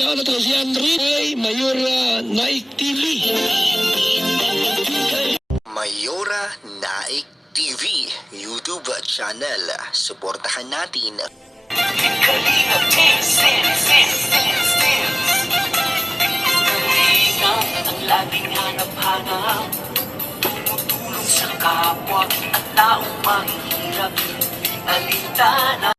Siya na to si Henry Mayora Naik TV. Mayora Naik TV YouTube channel. Suportahan natin. Kalingap ang laging hanap-hanap, tumutulong sa kapwa at taong mahihirap, alintana.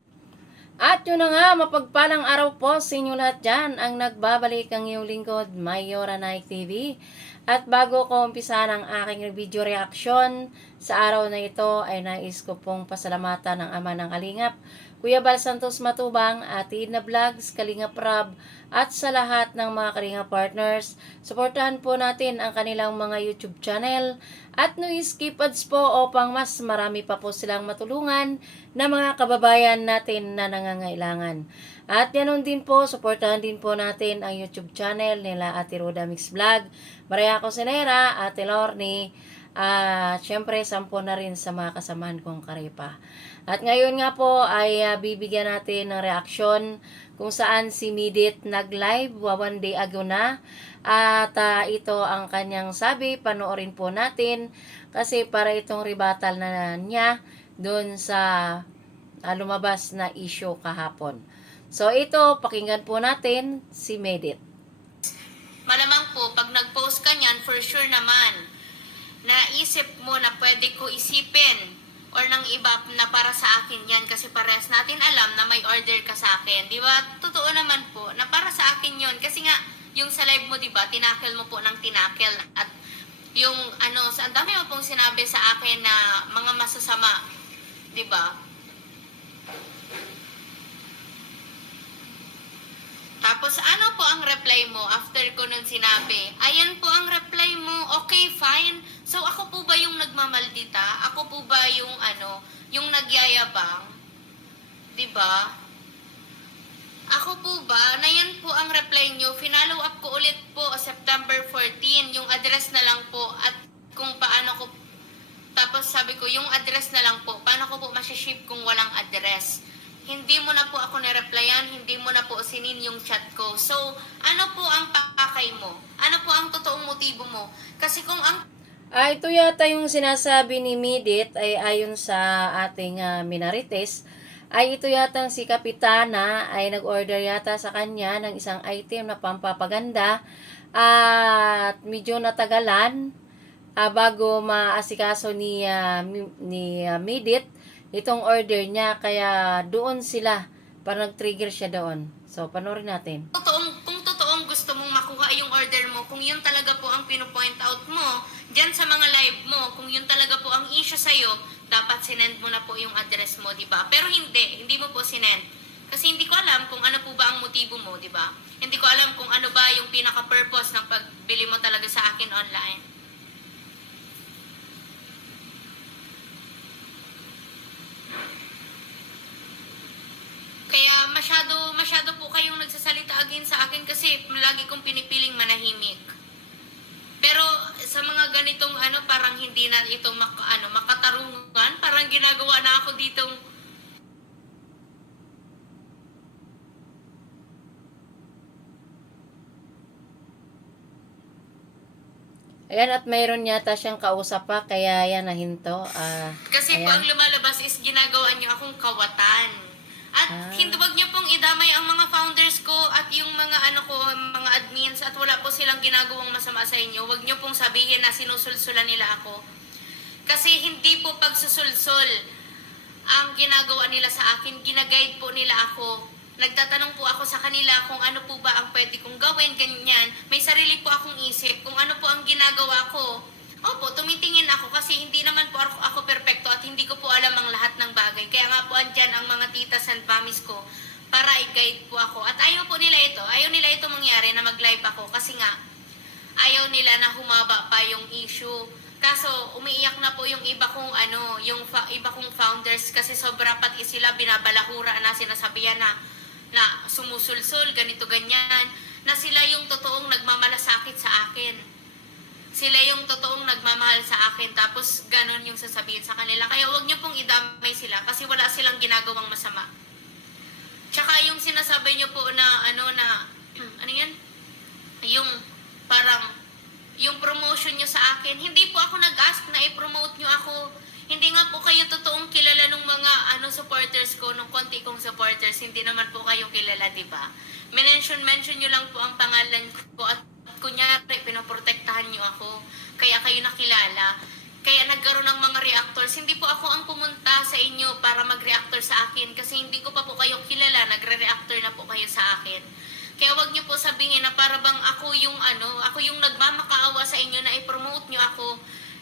At yun na nga, mapagpalang araw po sa inyo lahat dyan. Ang nagbabalik ang iyong lingkod, Mayora Naik TV. At bago ko umpisa ng aking video reaction sa araw na ito, ay nais ko pong pasalamatan ng Ama ng Kalingap, Kuya Bal Santos Matubang, Ate Edna Vlogs, Kalingap Rab, at sa lahat ng mga Kalingap partners. Suportahan po natin ang kanilang mga YouTube channel at no skip ads po upang mas marami pa po silang matulungan na mga kababayan natin na nangangailangan. At ganoon din po, suportahan din po natin ang YouTube channel nila Ate Roda Mix Vlog, Maria Cosinera, Ate Lorne, syempre sampo na rin sa mga kasamahan kong karepa. At ngayon nga po ay bibigyan natin ng reaksyon kung saan si Midit nag-live 1 day ago na. At ito ang kanyang sabi, panoorin po natin kasi para itong rebuttal na niya doon sa lumabas na issue kahapon. So ito, pakinggan po natin si Midit. Malamang po, pag nag-post ka niyan, for sure naman, naisip mo na pwede ko isipin or ng iba na para sa akin yan kasi parehas natin alam na may order ka sa akin. Di ba? Totoo naman po na para sa akin yon kasi nga, yung sa live mo, di ba, tinakel mo po ng tinakel at yung ang dami mo pong sinabi sa akin na mga masasama. Di ba? Tapos, ano po ang reply mo after ko nun sinabi? Ayan po ang reply mo. Okay, fine. So, ako po ba yung nagmamaldita? Ako po ba yung yung nagyayabang? Diba? Ako po ba? Na yan po ang reply nyo. Finallow up ko ulit po September 14. Yung address na lang po at kung paano ko. Tapos sabi ko, yung address na lang po. Paano ko po masiship kung walang address? Hindi mo na po ako nireplyan, hindi mo na po sinin yung chat ko. So, ano po ang pakay mo? Ano po ang totoong motibo mo? Kasi kung ang... Ito yata yung sinasabi ni Midit ay ayon sa ating Minarites, ay ito yata si Kapitana ay nag-order yata sa kanya ng isang item na pampapaganda at medyo natagalan bago maasikaso ni Midit itong order niya, kaya doon sila, parang nag-trigger siya doon. So, panoorin natin. Kung totoong gusto mong makuha yung order mo, kung yun talaga po ang pinopoint out mo, dyan sa mga live mo, kung yun talaga po ang issue sa'yo, dapat sinend mo na po yung address mo, di ba? Pero hindi mo po sinend. Kasi hindi ko alam kung ano po ba ang motibo mo, di ba? Hindi ko alam kung ano ba yung pinaka-purpose ng pagbili mo talaga sa akin online. Kaya masyado po kayong nagsasalita against sa akin kasi lagi kong pinipiling manahimik. Pero sa mga ganitong parang hindi na ito makatarungan, parang ginagawa na ako ditong Ayan, at mayroon yata siyang kausap pa, kaya yan nahinto. kasi ayan. po ang lumalabas is ginagawa niyo akong kawatan. At wag niyo pong idamay ang mga founders ko at yung mga mga admins at wala po silang ginagawang masama sa inyo. Wag niyo pong sabihin na sinusulsulan nila ako. Kasi hindi po pagsusulsul ang ginagawa nila sa akin. Ginaguide po nila ako. Nagtatanong po ako sa kanila kung ano po ba ang pwede kong gawin, ganyan. May sarili po akong isip kung ano po ang ginagawa ko. Opo, tumitingin ako kasi hindi naman po ako perfecto at hindi ko po alam ang lahat ng bagay. Kaya nga po andyan ang mga titas and mamis ko para i-guide po ako. At ayaw po nila ito. Ayaw nila ito mangyari na mag-live ako kasi nga ayaw nila na humaba pa yung issue. Kaso umiiyak na po yung iba kong iba kong founders kasi sobra pati sila binabalahura na sinasabihan na sumusulsul, ganito ganyan, na sila yung totoong nagmamalasakit sa akin. Sila yung totoong nagmamahal sa akin, tapos ganon yung sasabihin sa kanila. Kaya wag niyo pong idamay sila kasi wala silang ginagawang masama. Tsaka yung sinasabi niyo po na ano supporters ko, nung konti kong supporters, hindi naman po kayo kilala, di ba? Mention nyo lang po ang pangalan ko at kunyari, pinoprotektahan nyo ako. Kaya kayo nakilala. Kaya nagkaroon ng mga reactors. Hindi po ako ang pumunta sa inyo para mag-reactor sa akin kasi hindi ko pa po kayo kilala. Nagre-reactor na po kayo sa akin. Kaya wag nyo po sabihin na para bang ako yung nagmamakaawa sa inyo na i-promote nyo ako,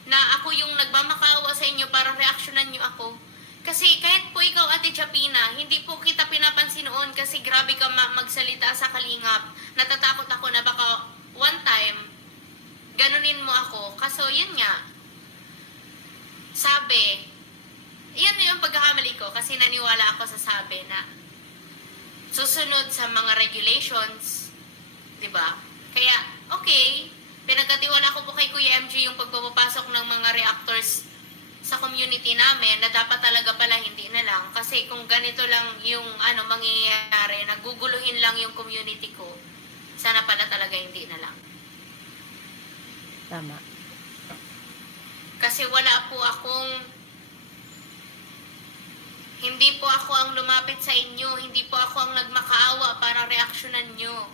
na ako yung nagmamakaawa sa inyo para reaksyonan nyo ako. Kasi kahit po ikaw, Ate Chapina, hindi po kita pinapansin noon kasi grabe ka magsalita sa Kalingap. Natatakot ako na baka one time, ganunin mo ako. Kaso yun nga, sabi, yan yung pagkakamali ko kasi naniwala ako sa sabi na susunod sa mga regulations, di ba? Kaya, okay, pinagkatiwala ko po kay Kuya MG yung pagpapasok ng mga reactors sa community namin na dapat talaga pala hindi na lang. Kasi kung ganito lang yung mangyayari, naguguluhin lang yung community ko, sana pala talaga hindi na lang. Tama. Kasi hindi po ako ang lumapit sa inyo, hindi po ako ang nagmakaawa para reaksyonan nyo.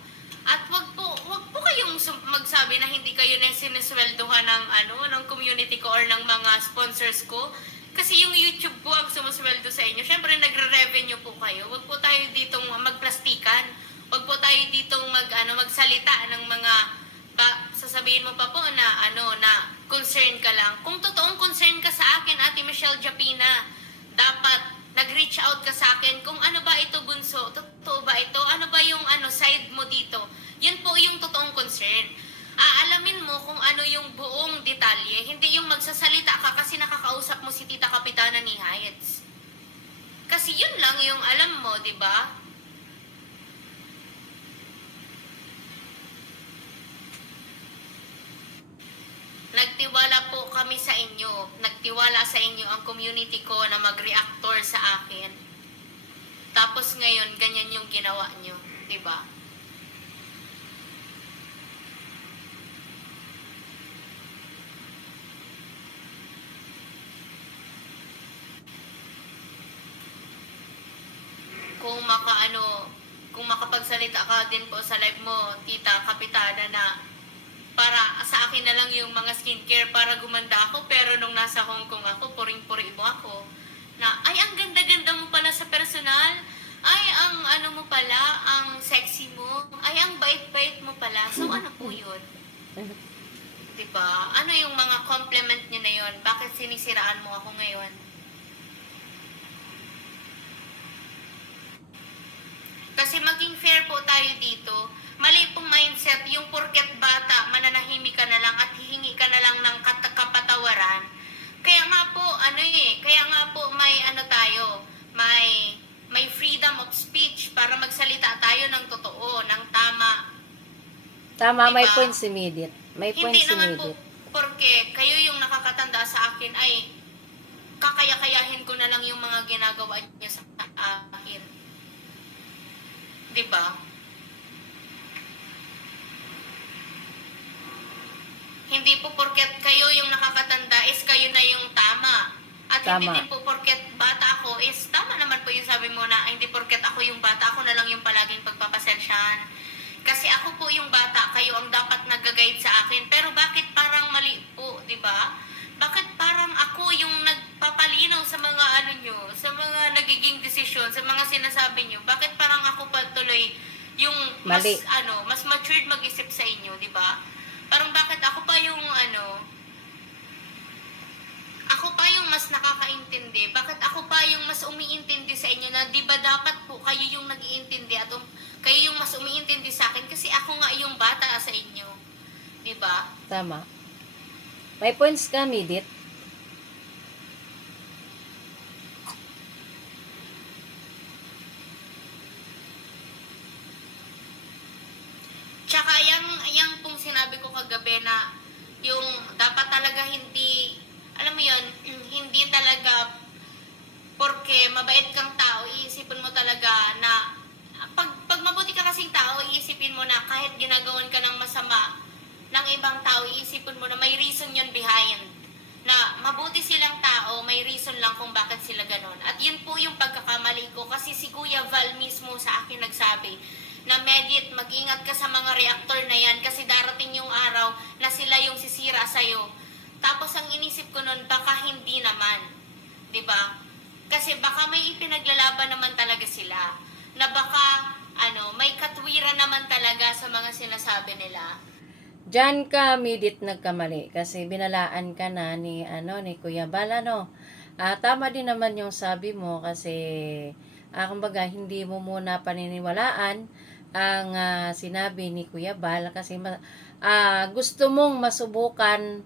At wag po kayong magsabi na hindi kayo na sinesweldohan ng community ko or ng mga sponsors ko. Kasi yung YouTube po ang sumusweldo sa inyo. Syempre nagre-revenue po kayo. Wag po tayo ditong magplastikan. Wag po tayo ditong magsalita ng mga sasabihin mo pa po na concern ka lang. Kung totoong concern ka sa akin, Ate Michelle Japina, dapat nag-reach out ka sa akin kung ano ba ito, bunso, totoo ba ito, ano ba yung side mo dito. Yan po yung totoong concern. Aalamin mo kung ano yung buong detalye, hindi yung magsasalita ka kasi nakakausap mo si Tita Kapitana ni Heights. Kasi yun lang yung alam mo, di ba? Nagtiwala po kami sa inyo. Nagtiwala sa inyo ang community ko na mag-reactor sa akin. Tapos ngayon, ganyan yung ginawa nyo. Diba? Kung makapagsalita ka din po sa live mo, Tita Kapitana, na para sa akin na lang yung mga skincare para gumanda ako, pero nung nasa Hong Kong ako, puring-puri mo ako. Na, ay, ang ganda-ganda mo pala sa personal. Ay, ang mo pala, ang sexy mo. Ay, ang bait-bait mo pala. So, ano po yun? Diba? Ano yung mga compliment niyo na yun? Bakit sinisiraan mo ako ngayon? Kasi maging fair po tayo dito. Mali pong mindset, yung porket bata, mananahimik ka na lang at hihingi ka na lang ng kapatawaran. Kaya nga po may may freedom of speech para magsalita tayo ng totoo, ng tama. Tama, diba? may point si Midit. May point Hindi si naman po Midit. porque kayo yung nakakatanda sa akin ay kakaya-kayahin ko na lang yung mga ginagawa niyo sa akin. Diba? Hindi po porket kayo yung nakakatanda is kayo na yung tama. At hindi Tama. din po porket bata ako is tama naman po yung sabi mo na hindi porket ako yung bata, ako na lang yung palaging pagpapasensyahan. Kasi ako po yung bata, kayo ang dapat nag-guide sa akin. Pero bakit parang mali po, di ba? Bakit parang ako yung nagpapalinaw sa mga sa mga nagiging desisyon, sa mga sinasabi nyo? Bakit parang ako patuloy yung mas Mali. mas matured mag-isip sa inyo, di ba? Parang bakit ako pa yung ako pa yung mas nakakaintindi. Bakit ako pa yung mas umiintindi sa inyo na di ba dapat po kayo yung nag-iintindi at kayo yung mas umiintindi sa akin kasi ako nga yung bata sa inyo. Di ba? Tama. May points ka, Midit. Tsaka yung pong sinabi ko kagabi na yung dapat talaga hindi, alam mo yun, hindi talaga porque mabait kang tao, iisipin mo talaga na pag mabuti ka kasing tao, iisipin mo na kahit ginagawan ka ng masama ng ibang tao, iisipin mo na may reason yun behind. na mabuti silang tao, may reason lang kung bakit sila ganon. At yun po yung pagkakamali ko kasi si Kuya Val mismo sa akin nagsabi na Medit, mag-ingat ka sa mga reactor na yan kasi darating yung araw na sila yung sisira sa'yo. Tapos ang inisip ko nun, baka hindi naman. 'Di ba? Kasi baka may ipinaglalaban naman talaga sila. Na baka, may katwiran naman talaga sa mga sinasabi nila. Diyan ka, Midit, nagkamali. Kasi binalaan ka na ni Kuya Bal, tama din naman yung sabi mo kasi, kumbaga, hindi mo muna paniniwalaan ang sinabi ni Kuya Bal kasi gusto mong masubukan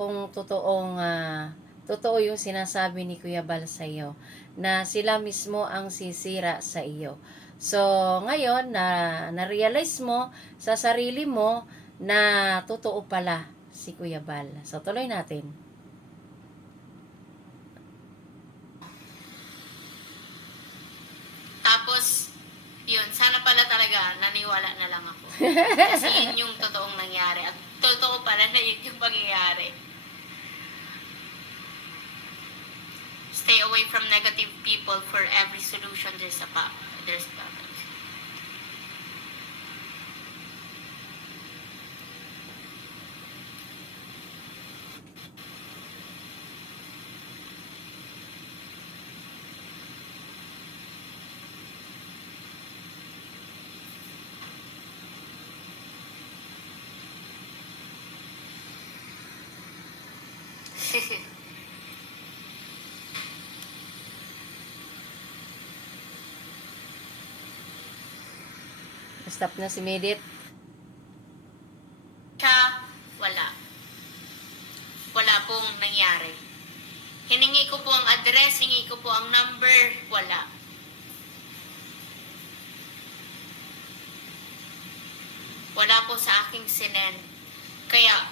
kung totoo yung sinasabi ni Kuya Bal sa iyo na sila mismo ang sisira sa iyo. So, ngayon na-realize mo sa sarili mo na totoo pala si Kuya Bal. So, tuloy natin. Tapos, yun, sana pala talaga naniwala na lang ako. Kasi yun yung totoong nangyari. At totoo pala na yun yung pangyayari. Stay away from negative people. For every solution, there's problem. Stop na si Midit. Siya, wala. Wala pong nangyari. Hiningi ko po ang address, hiningi ko po ang number, wala. Wala po sa aking sinend. Kaya,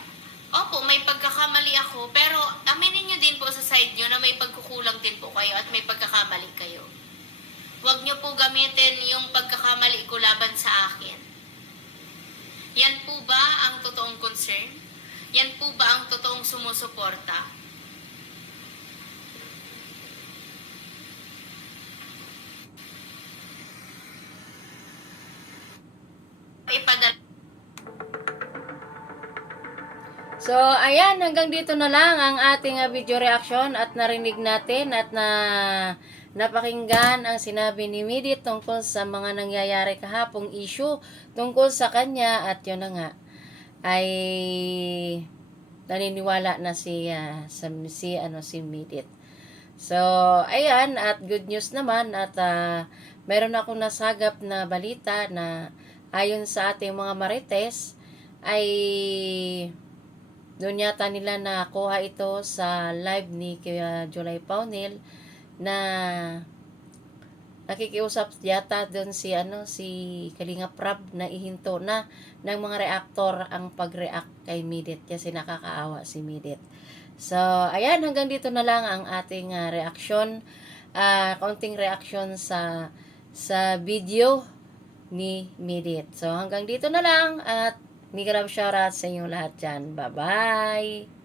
opo, may pagkakamali ako, pero aminin nyo din po sa side nyo na may pagkukulang din po kayo at may pagkakamali kayo. Huwag nyo po gamitin yung pagkakamali ko laban sa akin. Yan po ba ang totoong concern? Yan po ba ang totoong sumusuporta? Ipadala. So, ayan, hanggang dito na lang ang ating video reaction at narinig natin at napakinggan ang sinabi ni Midit tungkol sa mga nangyayari kahapong issue tungkol sa kanya at yun na nga ay naniniwala na si Midit. So, ayan, at good news naman at meron akong nasagap na balita na ayon sa ating mga marites ay doon yata nila nakuha ito sa live ni Kuya July Paunil na nakikiusap yata doon si Kalinga Prab na ihinto na ng mga reactor ang pag-react kay Midit kasi nakakaawa si Midit. So, ayan, hanggang dito na lang ang ating reaction, konting reaction sa video ni Midit. So, hanggang dito na lang at Migrab shoutout sa inyo lahat dyan. Bye-bye!